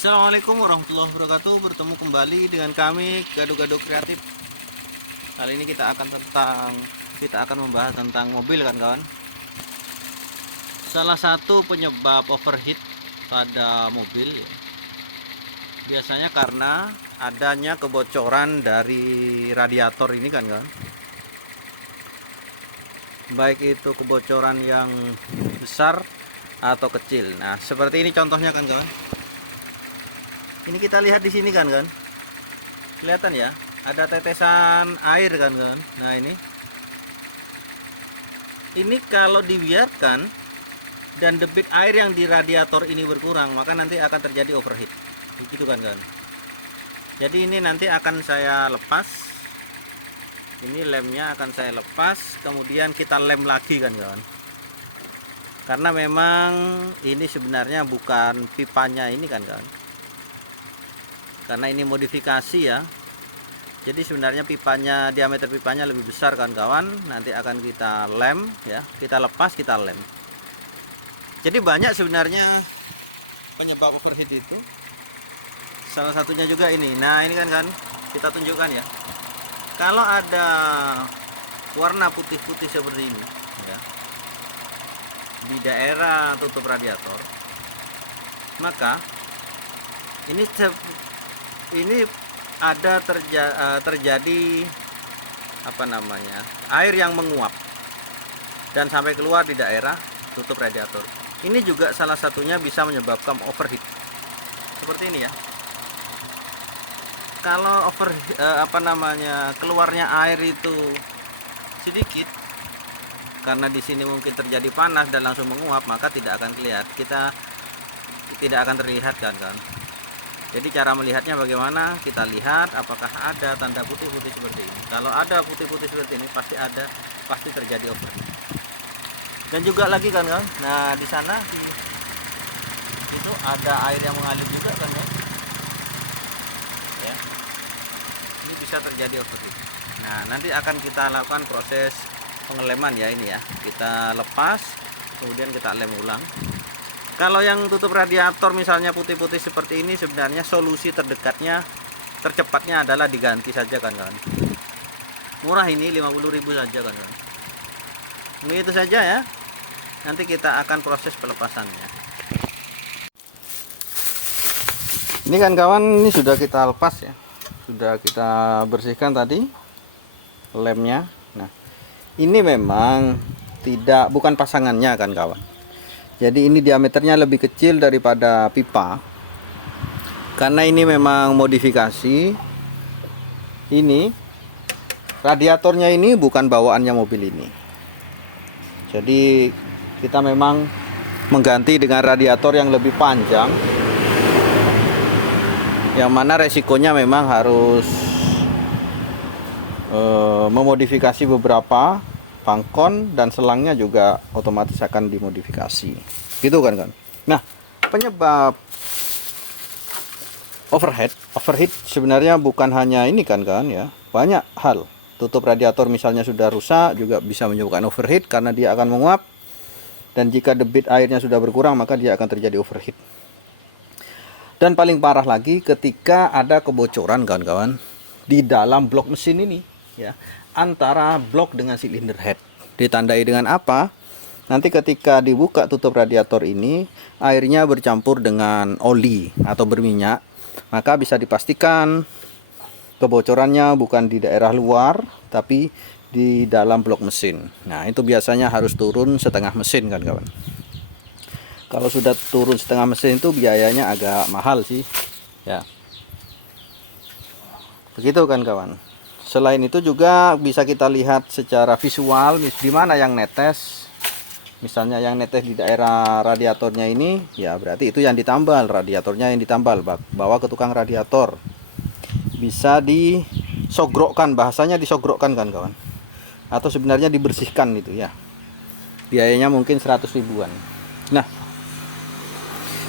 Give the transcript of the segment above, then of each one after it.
Assalamualaikum warahmatullahi wabarakatuh. Bertemu kembali dengan kami Gado-Gado Kreatif. Kali ini kita akan membahas tentang mobil kan kawan. Salah satu penyebab overheat pada mobil biasanya karena adanya kebocoran dari radiator ini kan kawan. Baik itu kebocoran yang besar atau kecil. Nah, seperti ini contohnya kan kawan. Ini kita lihat di sini kan, kelihatan ya, ada tetesan air kan. Nah ini kalau dibiarkan dan debit air yang di radiator ini berkurang, maka nanti akan terjadi overheat, begitu kan. Jadi ini nanti akan saya lepas, ini lemnya akan saya lepas, kemudian kita lem lagi kan kawan. Karena memang ini sebenarnya bukan pipanya ini kan kawan. Karena ini modifikasi ya, jadi sebenarnya pipanya, diameter pipanya lebih besar kan kawan. Nanti akan kita lem ya, kita lepas, kita lem. Jadi banyak sebenarnya penyebab overheat itu. Salah satunya juga ini. Nah ini kan kita tunjukkan ya, kalau ada warna putih-putih seperti ini ya, di daerah tutup radiator, maka ini ada terjadi air yang menguap dan sampai keluar di daerah tutup radiator. Ini juga salah satunya bisa menyebabkan overheat seperti ini ya. Kalau keluarnya air itu sedikit, karena di sini mungkin terjadi panas dan langsung menguap, maka tidak akan terlihat kan. Jadi cara melihatnya bagaimana? Kita lihat apakah ada tanda putih-putih seperti ini. Kalau ada putih-putih seperti ini pasti terjadi overheat. Dan juga lagi kan. Nah, di sana itu ada air yang mengalir juga kan. Ya. Ini bisa terjadi overheat. Nah, nanti akan kita lakukan proses pengeleman ya ini ya. Kita lepas, kemudian kita lem ulang. Kalau yang tutup radiator misalnya putih-putih seperti ini, sebenarnya solusi tercepatnya adalah diganti saja kan kawan. Murah ini 50.000 saja kan kawan. Ini itu saja ya. Nanti kita akan proses pelepasannya. Ini kan kawan, ini sudah kita lepas ya. Sudah kita bersihkan tadi lemnya. Nah, ini memang bukan pasangannya kan kawan. Jadi ini diameternya lebih kecil daripada pipa. Karena ini memang modifikasi. Ini radiatornya ini bukan bawaannya mobil ini. Jadi kita memang mengganti dengan radiator yang lebih panjang. Yang mana resikonya memang harus memodifikasi beberapa pangkon, dan selangnya juga otomatis akan dimodifikasi gitu kan. Nah, penyebab overheat sebenarnya bukan hanya ini kan ya, banyak hal. Tutup radiator misalnya sudah rusak juga bisa menyebabkan overheat karena dia akan menguap, dan jika debit airnya sudah berkurang maka dia akan terjadi overheat. Dan paling parah lagi ketika ada kebocoran kawan-kawan di dalam blok mesin ini ya, antara blok dengan silinder head. Ditandai dengan apa? Nanti ketika dibuka tutup radiator ini, airnya bercampur dengan oli atau berminyak, maka bisa dipastikan kebocorannya bukan di daerah luar, tapi di dalam blok mesin. Nah, itu biasanya harus turun setengah mesin kan kawan. Kalau sudah turun setengah mesin itu biayanya agak mahal sih ya. Begitu kan kawan. Selain itu juga bisa kita lihat secara visual di mana yang netes. Misalnya yang netes di daerah radiatornya ini, ya berarti itu yang ditambal, radiatornya yang ditambal. Bawa ke tukang radiator. Bisa disogrokkan, bahasanya disogrokkan kan kawan. Atau sebenarnya dibersihkan itu ya. Biayanya mungkin 100 ribuan. Nah,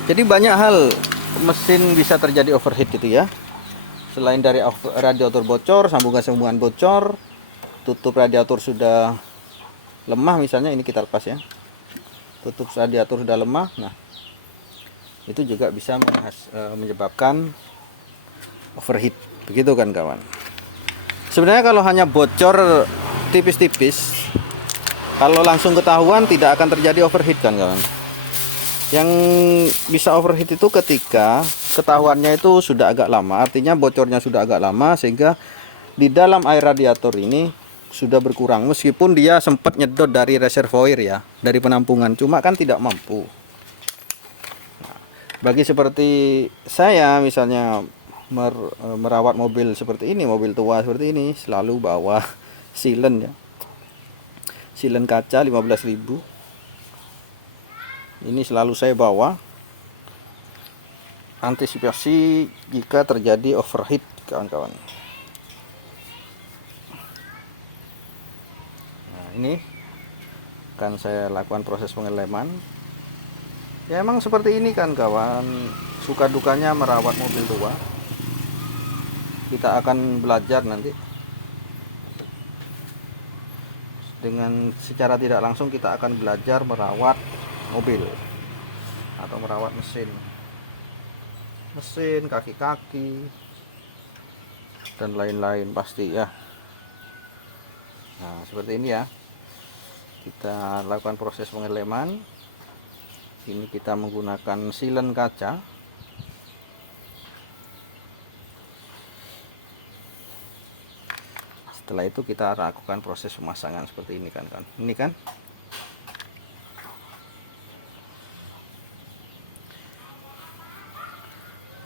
jadi banyak hal mesin bisa terjadi overheat gitu ya. Selain dari radiator bocor, sambungan-sambungan bocor, tutup radiator sudah lemah misalnya, ini kita lepas ya. Tutup radiator sudah lemah. Nah, itu juga bisa menyebabkan overheat, begitu kan kawan. Sebenarnya kalau hanya bocor tipis-tipis, kalau langsung ketahuan tidak akan terjadi overheat kan kawan. Yang bisa overheat itu ketika ketahuannya itu sudah agak lama, artinya bocornya sudah agak lama sehingga di dalam air radiator ini sudah berkurang, meskipun dia sempat nyedot dari reservoir ya, dari penampungan, cuma kan tidak mampu. Nah, bagi seperti saya misalnya merawat mobil seperti ini, mobil tua seperti ini, selalu bawa silen ya, silen kaca 15.000 ini selalu saya bawa, antisipasi jika terjadi overheat kawan-kawan. Nah, ini akan saya lakukan proses pengeleman. Ya emang seperti ini kan kawan, suka dukanya merawat mobil tua. Kita akan belajar nanti. Dengan secara tidak langsung kita akan belajar merawat mobil atau merawat mesin, kaki-kaki dan lain-lain pasti ya. Nah seperti ini ya, kita lakukan proses pengeleman. Ini kita menggunakan silen kaca. Setelah itu kita lakukan proses pemasangan seperti ini kan. Ini kan.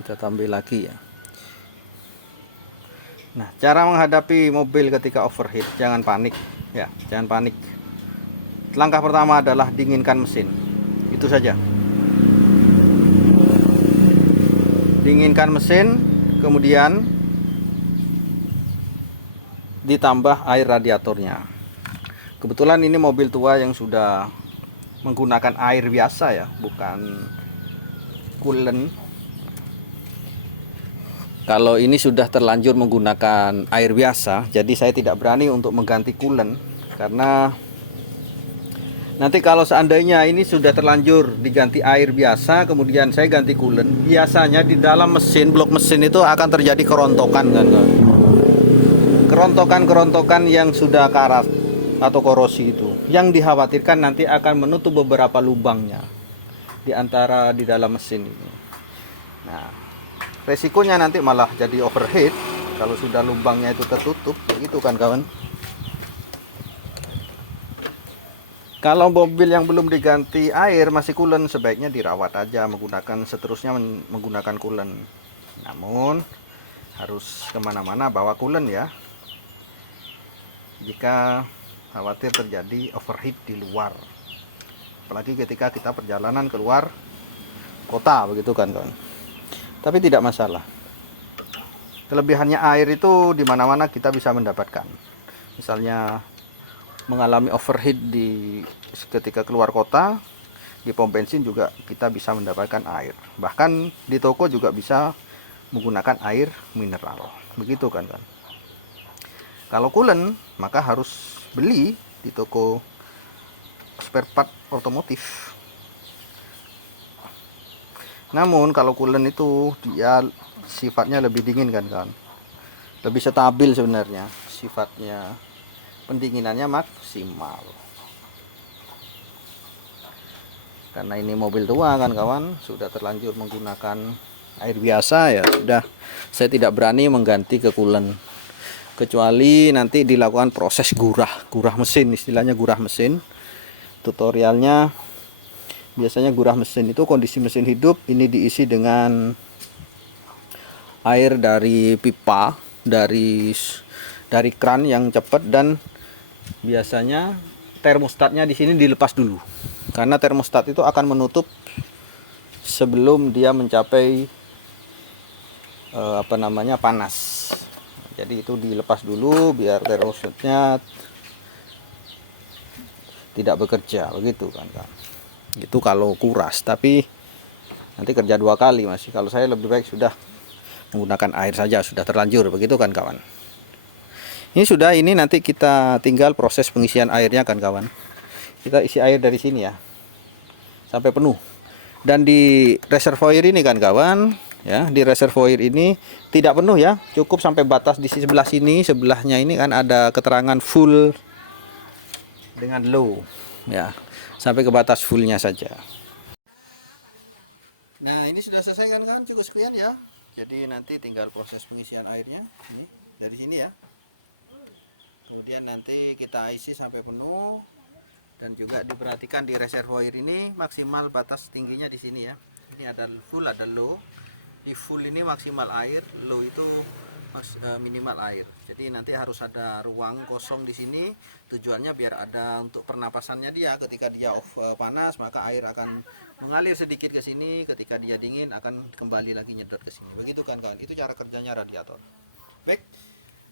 Kita tampil lagi ya. Nah, cara menghadapi mobil ketika overheat, jangan panik ya, jangan panik. Langkah pertama adalah dinginkan mesin. Itu saja. Dinginkan mesin, kemudian ditambah air radiatornya. Kebetulan ini mobil tua yang sudah menggunakan air biasa ya, bukan coolant. Kalau ini sudah terlanjur menggunakan air biasa, jadi saya tidak berani untuk mengganti coolant, karena nanti kalau seandainya ini sudah terlanjur diganti air biasa, kemudian saya ganti coolant, biasanya di dalam mesin, blok mesin itu akan terjadi kerontokan kan. Kerontokan yang sudah karat atau korosi itu, yang dikhawatirkan nanti akan menutup beberapa lubangnya di dalam mesin ini. Nah, resikonya nanti malah jadi overheat kalau sudah lubangnya itu tertutup, begitu kan kawan. Kalau mobil yang belum diganti air masih coolant, sebaiknya dirawat aja, seterusnya menggunakan coolant. Namun harus kemana-mana bawa coolant ya, jika khawatir terjadi overheat di luar, apalagi ketika kita perjalanan keluar kota, begitu kan kawan. Tapi tidak masalah. Kelebihannya air itu di mana-mana kita bisa mendapatkan. Misalnya mengalami overheat ketika keluar kota, di pom bensin juga kita bisa mendapatkan air. Bahkan di toko juga bisa menggunakan air mineral. Begitu kan kan. Kalau coolant maka harus beli di toko spare part otomotif. Namun kalau coolant itu dia sifatnya lebih dingin kan kawan, lebih stabil sebenarnya, sifatnya pendinginannya maksimal. Karena ini mobil tua kan kawan, sudah terlanjur menggunakan air biasa ya, sudah saya tidak berani mengganti ke coolant, kecuali nanti dilakukan proses gurah mesin, istilahnya gurah mesin. Tutorialnya biasanya gurah mesin itu kondisi mesin hidup, ini diisi dengan air dari pipa, dari kran yang cepat, dan biasanya termostatnya di sini dilepas dulu, karena termostat itu akan menutup sebelum dia mencapai panas. Jadi itu dilepas dulu biar termostatnya tidak bekerja, begitu kan Kak. Itu kalau kuras, tapi nanti kerja 2 kali masih. Kalau saya lebih baik sudah menggunakan air saja, sudah terlanjur, begitu kan kawan. Ini nanti kita tinggal proses pengisian airnya kan kawan. Kita isi air dari sini ya sampai penuh. Dan di reservoir ini kan kawan, ya, di reservoir ini tidak penuh ya, cukup sampai batas di sebelah sini, sebelahnya ini kan ada keterangan full dengan low, ya, sampai ke batas fullnya saja. Nah, ini sudah selesai kan, cukup sekian ya. Jadi nanti tinggal proses pengisian airnya ini dari sini ya. Kemudian nanti kita isi sampai penuh. Dan juga diperhatikan di reservoir ini maksimal batas tingginya di sini ya. Ini ada full, ada low. Di full ini maksimal air, low itu minimal air. Jadi nanti harus ada ruang kosong di sini. Tujuannya biar ada untuk pernapasannya dia. Ketika dia panas, maka air akan mengalir sedikit ke sini. Ketika dia dingin akan kembali lagi nyedot ke sini. Begitu kan kawan? Itu cara kerjanya radiator. Baik.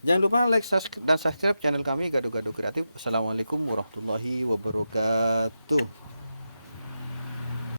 Jangan lupa like dan subscribe channel kami Gado-Gado Kreatif. Assalamualaikum warahmatullahi wabarakatuh.